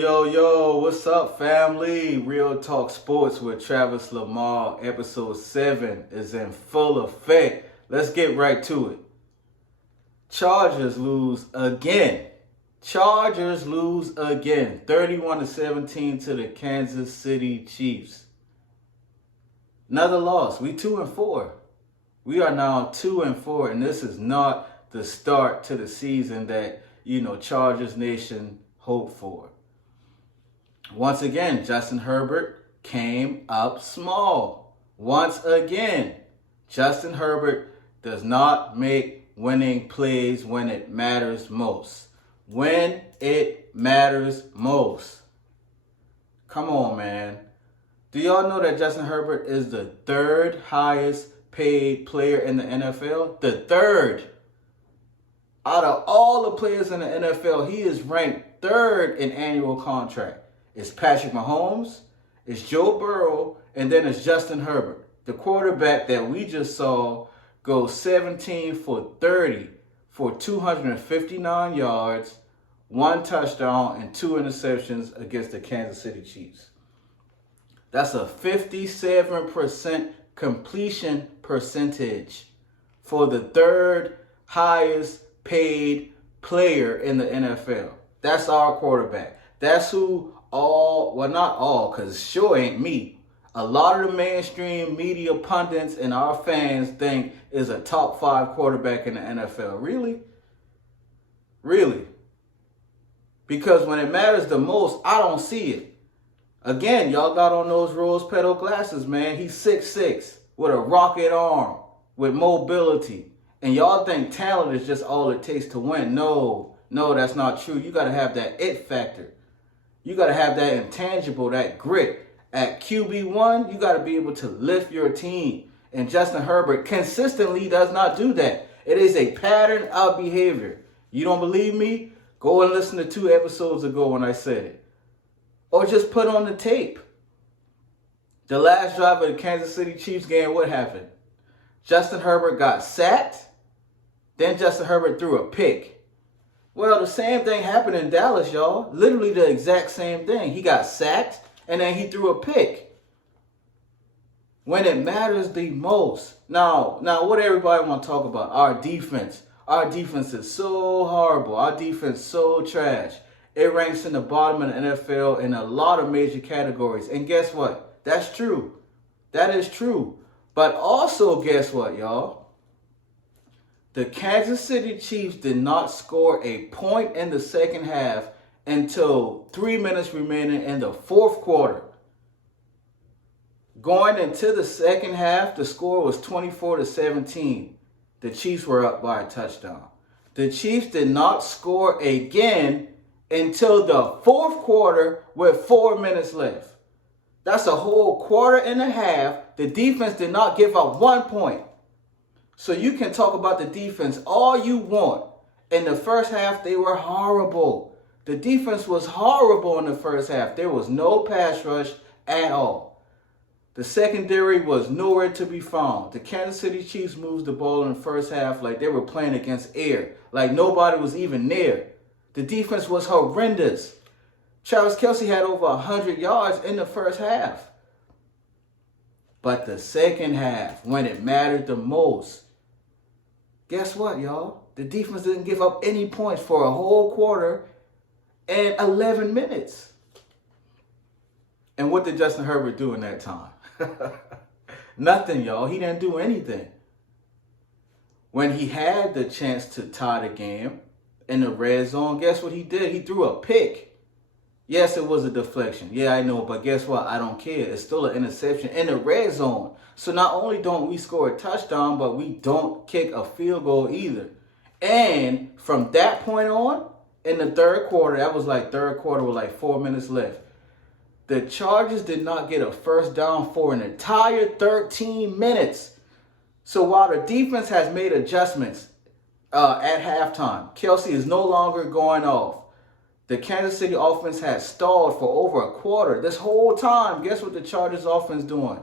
Yo, what's up, family? Real Talk Sports with Travis Lamar, episode 7 is in full effect. Let's get right to it. Chargers lose again. 31-17 to the Kansas City Chiefs. Another loss. We 2-4. We are now 2-4, and this is not the start to the season that, Chargers Nation hoped for. Once again, Justin Herbert came up small. Once again, Justin Herbert does not make winning plays when it matters most. When it matters most. Come on, man. Do y'all know that Justin Herbert is the third highest paid player in the NFL? The third. Out of all the players in the NFL, he is ranked third in annual contract. It's Patrick Mahomes, it's Joe Burrow, and then it's Justin Herbert, the quarterback that we just saw go 17 for 30 for 259 yards, 1 touchdown, and 2 interceptions against the Kansas City Chiefs. That's a 57% completion percentage for the third highest paid player in the NFL. That's our quarterback. That's who not all, because sure ain't me. A lot of the mainstream media pundits and our fans think is a top 5 quarterback in the NFL. Really? Really? Because when it matters the most, I don't see it. Again, y'all got on those rose-petal glasses, man. He's 6'6", with a rocket arm, with mobility. And y'all think talent is just all it takes to win. No, that's not true. You got to have that it factor. You got to have that intangible, that grit. At QB1, you got to be able to lift your team. And Justin Herbert consistently does not do that. It is a pattern of behavior. You don't believe me? Go and listen to 2 episodes ago when I said it. Or just put on the tape. The last drive of the Kansas City Chiefs game, what happened? Justin Herbert got sacked. Then Justin Herbert threw a pick. Well, the same thing happened in Dallas, y'all. Literally the exact same thing. He got sacked, and then he threw a pick. When it matters the most. Now, what everybody want to talk about? Our defense. Our defense is so horrible. Our defense so trash. It ranks in the bottom of the NFL in a lot of major categories. And guess what? That's true. That is true. But also, guess what, y'all? The Kansas City Chiefs did not score a point in the second half until 3 minutes remaining in the fourth quarter. Going into the second half, the score was 24-17. The Chiefs were up by a touchdown. The Chiefs did not score again until the fourth quarter with 4 minutes left. That's a whole quarter and a half. The defense did not give up 1 point. So you can talk about the defense all you want. In the first half, they were horrible. The defense was horrible in the first half. There was no pass rush at all. The secondary was nowhere to be found. The Kansas City Chiefs moved the ball in the first half like they were playing against air. Like nobody was even near. The defense was horrendous. Travis Kelce had over 100 yards in the first half. But the second half, when it mattered the most, guess what, y'all? The defense didn't give up any points for a whole quarter and 11 minutes. And what did Justin Herbert do in that time? Nothing, y'all. He didn't do anything. When he had the chance to tie the game in the red zone, guess what he did? He threw a pick. Yes, it was a deflection. Yeah, I know, but guess what? I don't care. It's still an interception in the red zone. So not only don't we score a touchdown, but we don't kick a field goal either. And from that point on, in the third quarter, that was like third quarter with like 4 minutes left. The Chargers did not get a first down for an entire 13 minutes. So while the defense has made adjustments at halftime, Kelce is no longer going off. The Kansas City offense has stalled for over a quarter. This whole time, guess what the Chargers offense doing?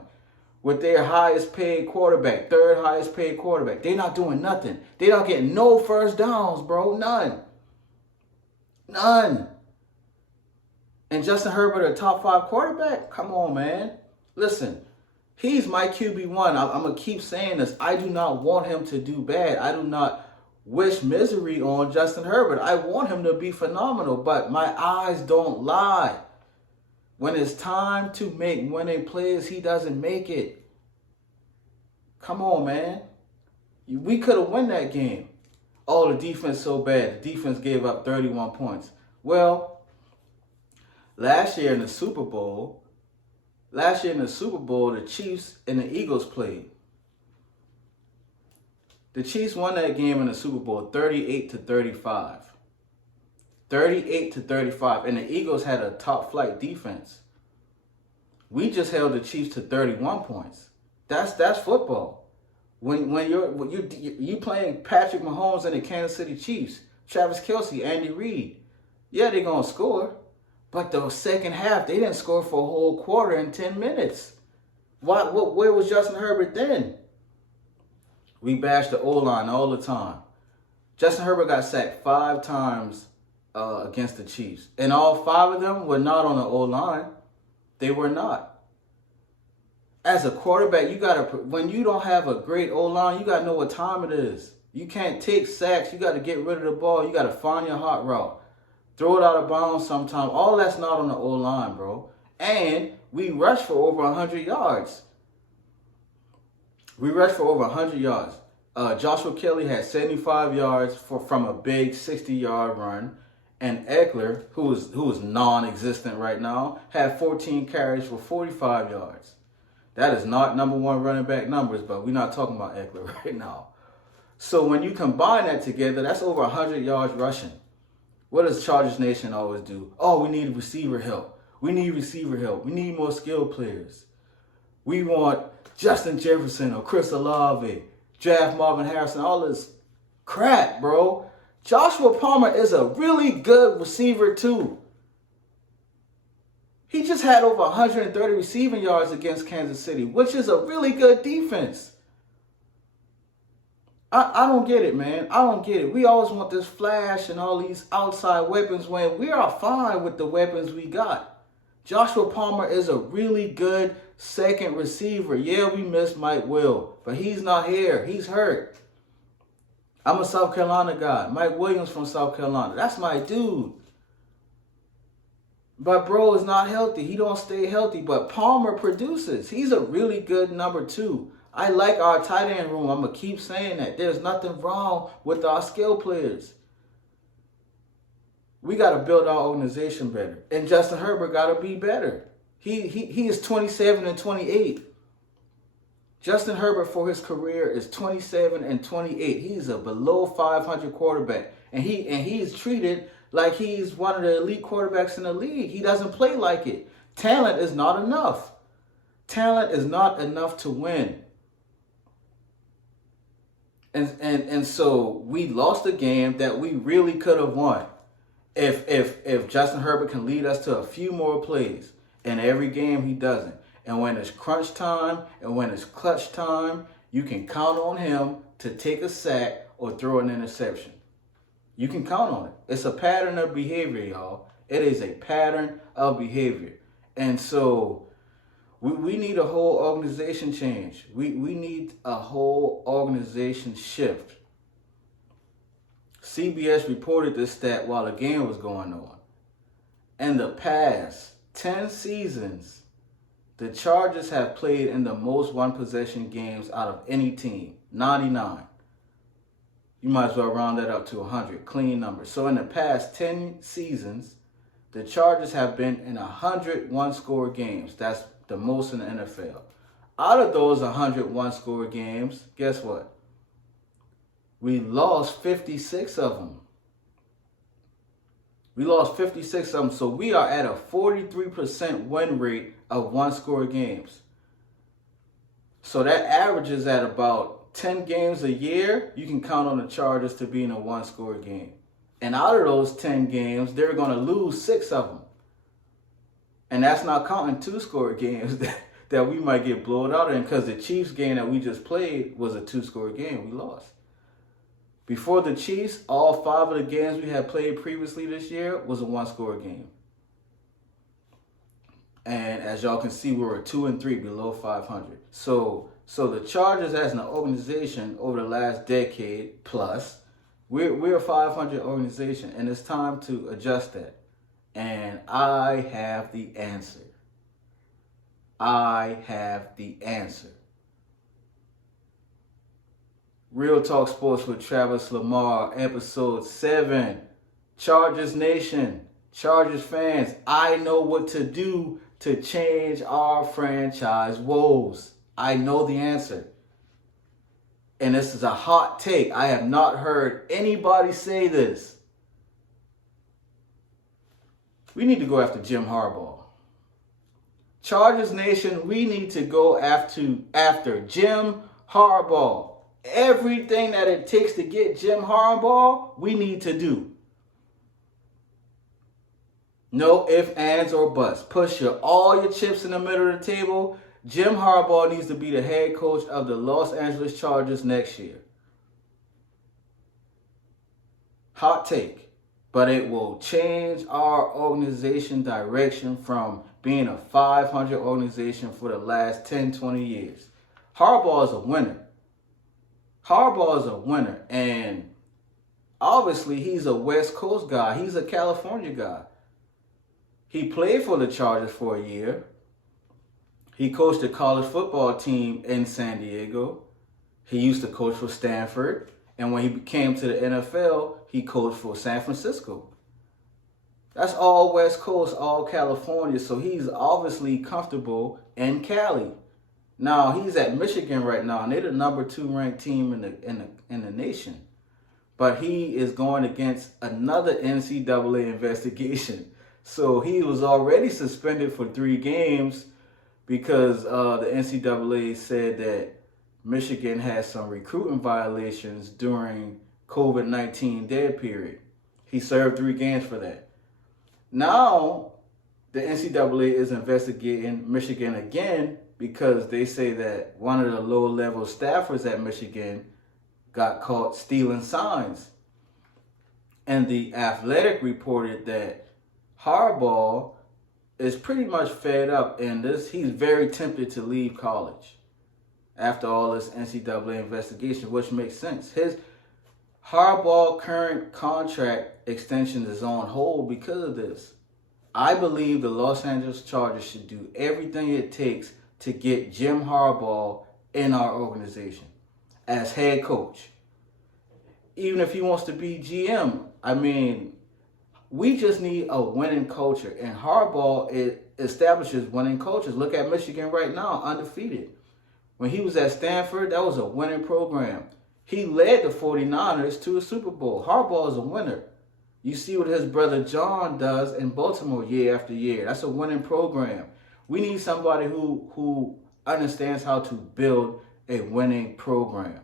With their highest paid quarterback, third highest paid quarterback. They're not doing nothing. They're not getting no first downs, bro. None. And Justin Herbert, a top 5 quarterback? Come on, man. Listen, he's my QB1. I'm going to keep saying this. I do not want him to do bad. I do not wish misery on Justin Herbert. I want him to be phenomenal, but my eyes don't lie. When it's time to make winning plays, he doesn't make it. Come on, man. We could have won that game. Oh, the defense so bad. The defense gave up 31 points. Well, last year in the Super Bowl, the Chiefs and the Eagles played. The Chiefs won that game in the Super Bowl 38-35. 38-35. And the Eagles had a top flight defense. We just held the Chiefs to 31 points. That's football. When you playing Patrick Mahomes and the Kansas City Chiefs, Travis Kelce, Andy Reid, yeah, they're gonna score. But the second half, they didn't score for a whole quarter in 10 minutes. Where was Justin Herbert then? We bashed the O-line all the time. Justin Herbert got sacked 5 times against the Chiefs. And all 5 of them were not on the O-line. They were not. As a quarterback, when you don't have a great O-line, you got to know what time it is. You can't take sacks. You got to get rid of the ball. You got to find your hot route. Throw it out of bounds sometime. All that's not on the O-line, bro. And we rushed for over 100 yards. Joshua Kelly had 75 yards from a big 60-yard run. And Eckler, who is non-existent right now, had 14 carries for 45 yards. That is not number 1 running back numbers, but we're not talking about Eckler right now. So when you combine that together, that's over 100 yards rushing. What does Chargers Nation always do? Oh, we need receiver help. We need more skilled players. We want Justin Jefferson or Chris Olave, draft Marvin Harrison, all this crap, bro. Joshua Palmer is a really good receiver too. He just had over 130 receiving yards against Kansas City, which is a really good defense. I don't get it, man. I don't get it. We always want this flash and all these outside weapons when we are fine with the weapons we got. Joshua Palmer is a really good second receiver. Yeah, we miss Mike Will, but he's not here. He's hurt. I'm a South Carolina guy. Mike Williams from South Carolina. That's my dude. But bro is not healthy. He don't stay healthy. But Palmer produces. He's a really good number 2. I like our tight end room. I'm going to keep saying that. There's nothing wrong with our skill players. We got to build our organization better. And Justin Herbert got to be better. He is 27-28. Justin Herbert for his career is 27-28. He's a below 500 quarterback. And he's treated like he's one of the elite quarterbacks in the league. He doesn't play like it. Talent is not enough. Talent is not enough to win. And so we lost a game that we really could have won if Justin Herbert can lead us to a few more plays. And every game he doesn't. And when it's crunch time and when it's clutch time, you can count on him to take a sack or throw an interception. You can count on it. It's a pattern of behavior, y'all. It is a pattern of behavior. And so we need a whole organization change. We need a whole organization shift. CBS reported this stat while the game was going on. In the past 10 seasons, the Chargers have played in the most one-possession games out of any team, 99. You might as well round that up to 100, clean number. So in the past 10 seasons, the Chargers have been in 100 one-score games. That's the most in the NFL. Out of those 100 one-score games, guess what? We lost 56 of them. So we are at a 43% win rate of one-score games. So that averages at about 10 games a year. You can count on the Chargers to be in a one-score game. And out of those 10 games, they're going to lose 6 of them. And that's not counting two-score games that we might get blown out in, because the Chiefs game that we just played was a two-score game. We lost. Before the Chiefs, all 5 of the games we had played previously this year was a one-score game. And as y'all can see, we were 2-3 below 500. So the Chargers as an organization over the last decade plus, we're a 500 organization, and it's time to adjust that. And I have the answer. I have the answer. Real Talk Sports with Travis Lamar, episode 7. Chargers Nation, Chargers fans, I know what to do to change our franchise woes. I know the answer. And this is a hot take. I have not heard anybody say this. We need to go after Jim Harbaugh. Chargers Nation, we need to go after Jim Harbaugh. Everything that it takes to get Jim Harbaugh, we need to do. No ifs, ands, or buts. Push all your chips in the middle of the table. Jim Harbaugh needs to be the head coach of the Los Angeles Chargers next year. Hot take. But it will change our organization direction from being a 500 organization for the last 10, 20 years. Harbaugh is a winner. Harbaugh is a winner. And obviously he's a West Coast guy. He's a California guy. He played for the Chargers for a year. He coached a college football team in San Diego. He used to coach for Stanford. And when he came to the NFL, he coached for San Francisco. That's all West Coast, all California. So he's obviously comfortable in Cali. Now he's at Michigan right now, and they're the number 2 ranked team in the nation. But he is going against another NCAA investigation. So he was already suspended for 3 games because the NCAA said that Michigan has some recruiting violations during COVID-19 dead period. He served 3 games for that. Now, the NCAA is investigating Michigan again because they say that one of the low-level staffers at Michigan got caught stealing signs. And the Athletic reported that Harbaugh is pretty much fed up and he's very tempted to leave college after all this NCAA investigation, which makes sense. His Harbaugh current contract extension is on hold because of this. I believe the Los Angeles Chargers should do everything it takes to get Jim Harbaugh in our organization as head coach. Even if he wants to be GM, I mean, we just need a winning culture. And Harbaugh establishes winning cultures. Look at Michigan right now, undefeated. When he was at Stanford, that was a winning program. He led the 49ers to a Super Bowl. Harbaugh is a winner. You see what his brother John does in Baltimore year after year. That's a winning program. We need somebody who understands how to build a winning program.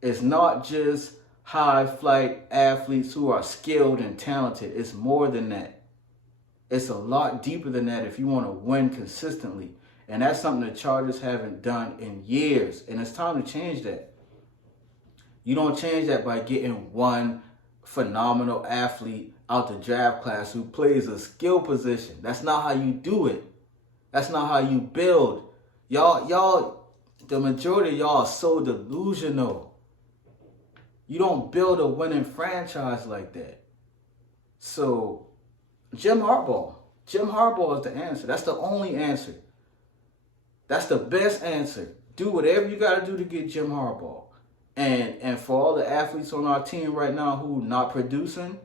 It's not just high-flight athletes who are skilled and talented. It's more than that. It's a lot deeper than that if you want to win consistently. And that's something the Chargers haven't done in years. And it's time to change that. You don't change that by getting one phenomenal athlete out the draft class who plays a skill position. That's not how you do it. That's not how you build. Y'all, the majority of y'all are so delusional. You don't build a winning franchise like that. So, Jim Harbaugh is the answer. That's the only answer. That's the best answer. Do whatever you got to do to get Jim Harbaugh. And for all the athletes on our team right now who not producing,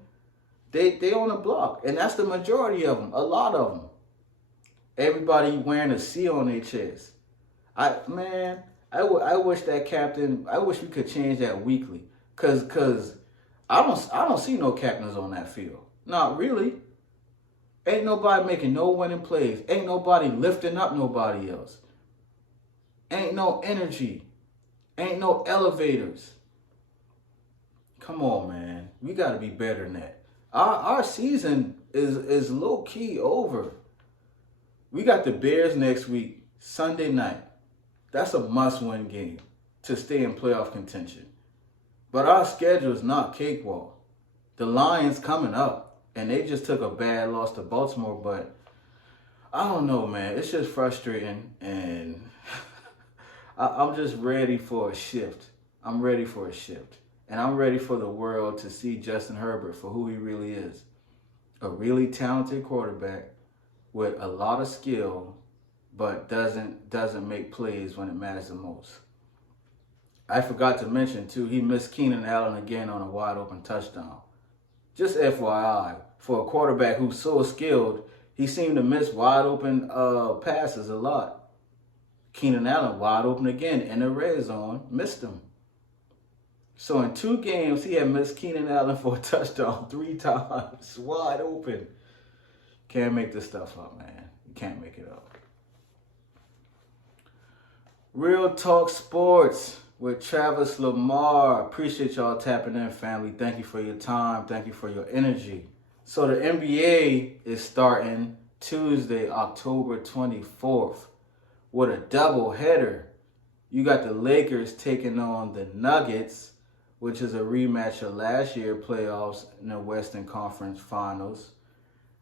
they on the block. And that's the majority of them, a lot of them. Everybody wearing a C on their chest. I wish that captain, I wish we could change that weekly. Cause I don't see no captains on that field. Not really. Ain't nobody making no winning plays. Ain't nobody lifting up nobody else. Ain't no energy. Ain't no elevators. Come on, man. We got to be better than that. Our season is low-key over. We got the Bears next week, Sunday night. That's a must-win game to stay in playoff contention. But our schedule is not cakewalk. The Lions coming up, and they just took a bad loss to Baltimore, but I don't know, man. It's just frustrating, and I'm just ready for a shift. I'm ready for a shift. And I'm ready for the world to see Justin Herbert for who he really is. A really talented quarterback with a lot of skill, but doesn't make plays when it matters the most. I forgot to mention too, he missed Keenan Allen again on a wide open touchdown. Just FYI, for a quarterback who's so skilled, he seemed to miss wide open passes a lot. Keenan Allen wide open again in the red zone, missed him. So in 2 games, he had missed Keenan Allen for a touchdown 3 times, wide open. Can't make this stuff up, man. You can't make it up. Real Talk Sports with Travis Lamar. Appreciate y'all tapping in, family. Thank you for your time. Thank you for your energy. So the NBA is starting Tuesday, October 24th with a double header. You got the Lakers taking on the Nuggets, which is a rematch of last year's playoffs in the Western Conference Finals.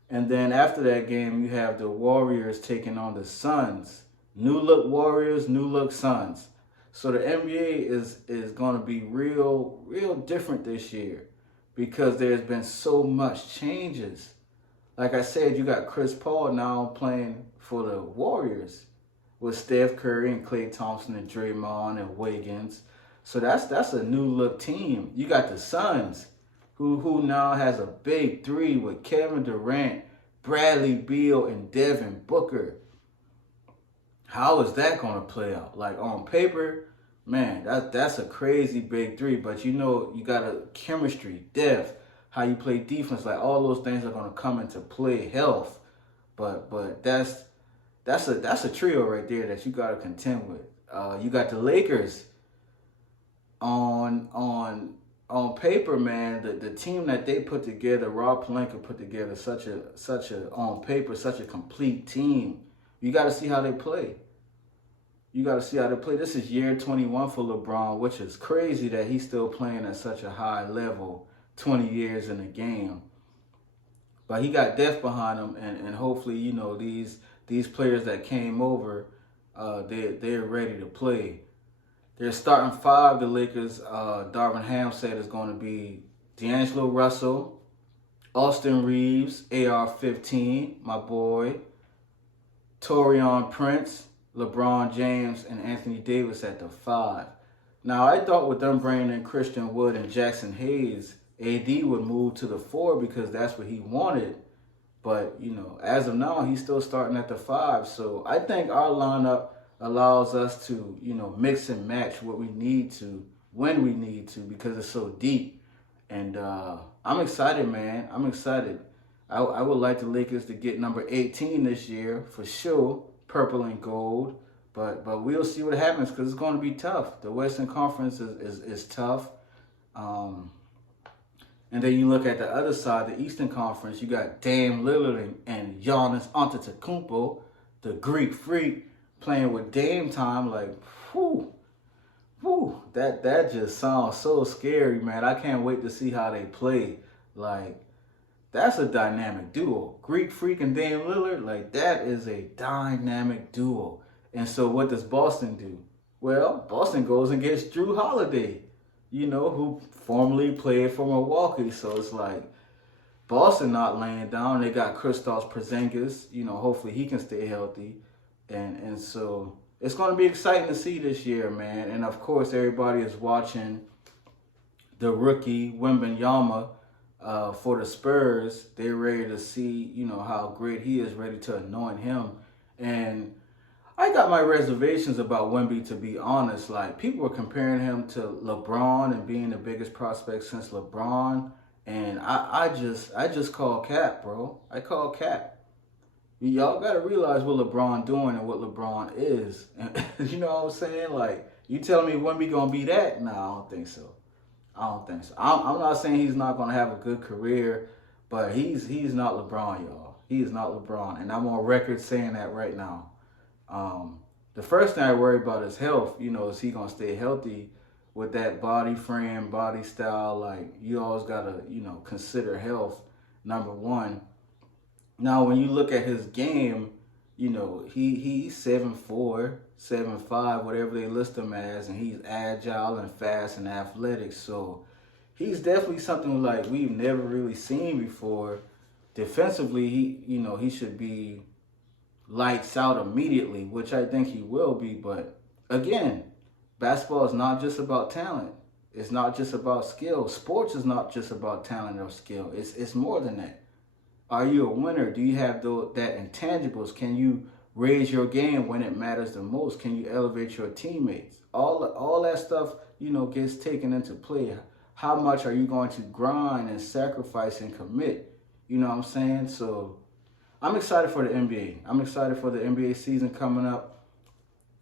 And then after that game, you have the Warriors taking on the Suns. New look Warriors, new look Suns. So the NBA is going to be real different this year because there's been so much changes. Like I said, you got Chris Paul now playing for the Warriors with Steph Curry and Klay Thompson and Draymond and Wiggins. So that's a new look team. You got the Suns, who now has a big 3 with Kevin Durant, Bradley Beal, and Devin Booker. How is that going to play out? Like on paper, man, that's a crazy big 3. But you know, you got a chemistry, depth, how you play defense, like all those things are going to come into play. Health, but that's a trio right there that you got to contend with. You got the Lakers. On paper, man, the team that they put together, Rob Pelinka put together such a on paper such a complete team. You got to see how they play. This is year 21 for LeBron, which is crazy that he's still playing at such a high level, 20 years in the game. But he got depth behind him, and hopefully, you know, these players that came over, they're ready to play. They're starting 5, the Lakers. Darvin Ham said is going to be D'Angelo Russell, Austin Reeves, AR-15, my boy, Taurean Prince, LeBron James, and Anthony Davis at the 5. Now, I thought with them bringing in Christian Wood and Jackson Hayes, AD would move to the 4 because that's what he wanted. But, you know, as of now, he's still starting at the 5. So I think our lineup allows us to, you know, mix and match what we need to when we need to because it's so deep. And I'm excited, man. I'm excited. I would like the Lakers to get number 18 this year for sure, purple and gold. But we'll see what happens because it's going to be tough. The Western Conference is tough. And then you look at the other side, the Eastern Conference, you got Dame Lillard and Giannis Antetokounmpo, the Greek freak, playing with Dame time. Like, whew, that just sounds so scary, man. I can't wait to see how they play. Like, that's a dynamic duo. Greek freak and Dame Lillard, like, that is a dynamic duo. And so what does Boston do? Well, Boston goes and gets Drew Holiday, you know, who formerly played for Milwaukee. So it's like Boston not laying down. They got Kristaps Porzingis. You know, hopefully he can stay healthy. And so it's going to be exciting to see this year, man. And, of course, everybody is watching the rookie Wembanyama for the Spurs. They're ready to see, you know, how great he is, ready to anoint him. And I got my reservations about Wemby, to be honest. Like, people were comparing him to LeBron and being the biggest prospect since LeBron. And I just call cap, bro. I call cap. Y'all got to realize what LeBron doing and what LeBron is. And, you know what I'm saying? Like, you telling me Wemby going to be that? No, I don't think so. I'm not saying he's not going to have a good career, but he's not LeBron, y'all. He is not LeBron. And I'm on record saying that right now. The first thing I worry about is health. You know, is he going to stay healthy with that body frame, body style? Like, you always got to, you know, consider health, number one. Now, when you look at his game, he's 7'4", 7'5", whatever they list him as, and he's agile and fast and athletic. So he's definitely something like we've never really seen before. Defensively, he should be lights out immediately, which I think he will be. But again, basketball is not just about talent. It's not just about skill. Sports is not just about talent or skill. It's more than that. Are you a winner? Do you have that intangibles? Can you raise your game when it matters the most? Can you elevate your teammates? All that stuff, gets taken into play. How much are you going to grind and sacrifice and commit? You know what I'm saying? So I'm excited for the NBA. I'm excited for the NBA season coming up.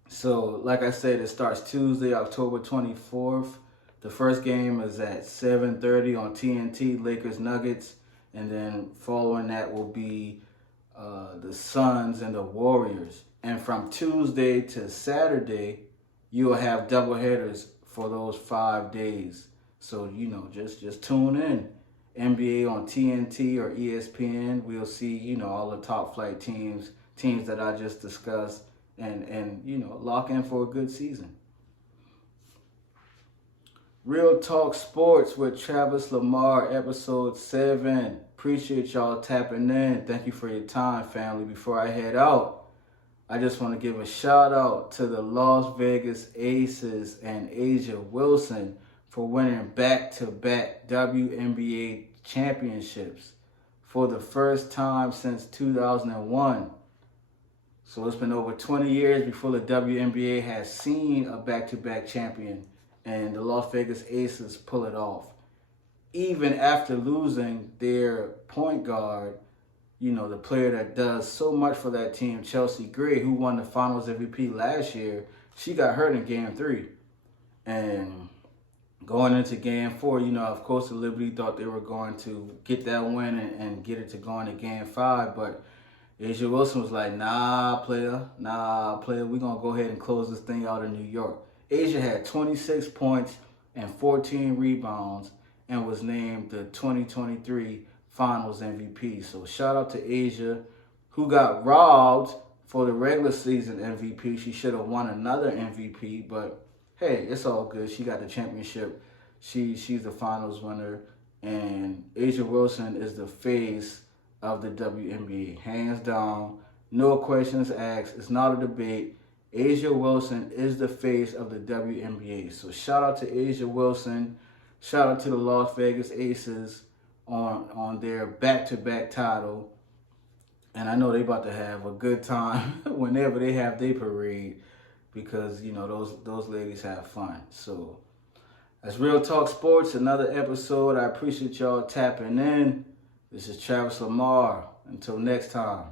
So like I said, it starts Tuesday, October 24th. The first game is at 7:30 on TNT, Lakers Nuggets. And then following that will be the Suns and the Warriors. And from Tuesday to Saturday, you'll have doubleheaders for those 5 days. So, just tune in. NBA on TNT or ESPN. We'll see, all the top flight teams that I just discussed, and lock in for a good season. Real Talk Sports with Travis Lamar, episode 7. Appreciate y'all tapping in. Thank you for your time, family. Before I head out, I just want to give a shout out to the Las Vegas Aces and A'ja Wilson for winning back-to-back WNBA championships for the first time since 2001. So it's been over 20 years before the WNBA has seen a back-to-back champion. And the Las Vegas Aces pull it off. Even after losing their point guard, the player that does so much for that team, Chelsea Gray, who won the Finals MVP last year, she got hurt in Game 3. And going into Game 4, of course, the Liberty thought they were going to get that win and get it to go into Game 5. But A'ja Wilson was like, nah, player, we're going to go ahead and close this thing out in New York. A'ja had 26 points and 14 rebounds and was named the 2023 Finals MVP. So shout out to A'ja, who got robbed for the regular season MVP. She should have won another MVP, but hey, it's all good. She got the championship. She's the Finals winner, and A'ja Wilson is the face of the WNBA, hands down. No questions asked. It's not a debate. A'ja Wilson is the face of the WNBA. So shout out to A'ja Wilson. Shout out to the Las Vegas Aces on their back-to-back title. And I know they about to have a good time whenever they have their parade, because those ladies have fun. So that's Real Talk Sports, another episode. I appreciate y'all tapping in. This is Travis Lamar. Until next time.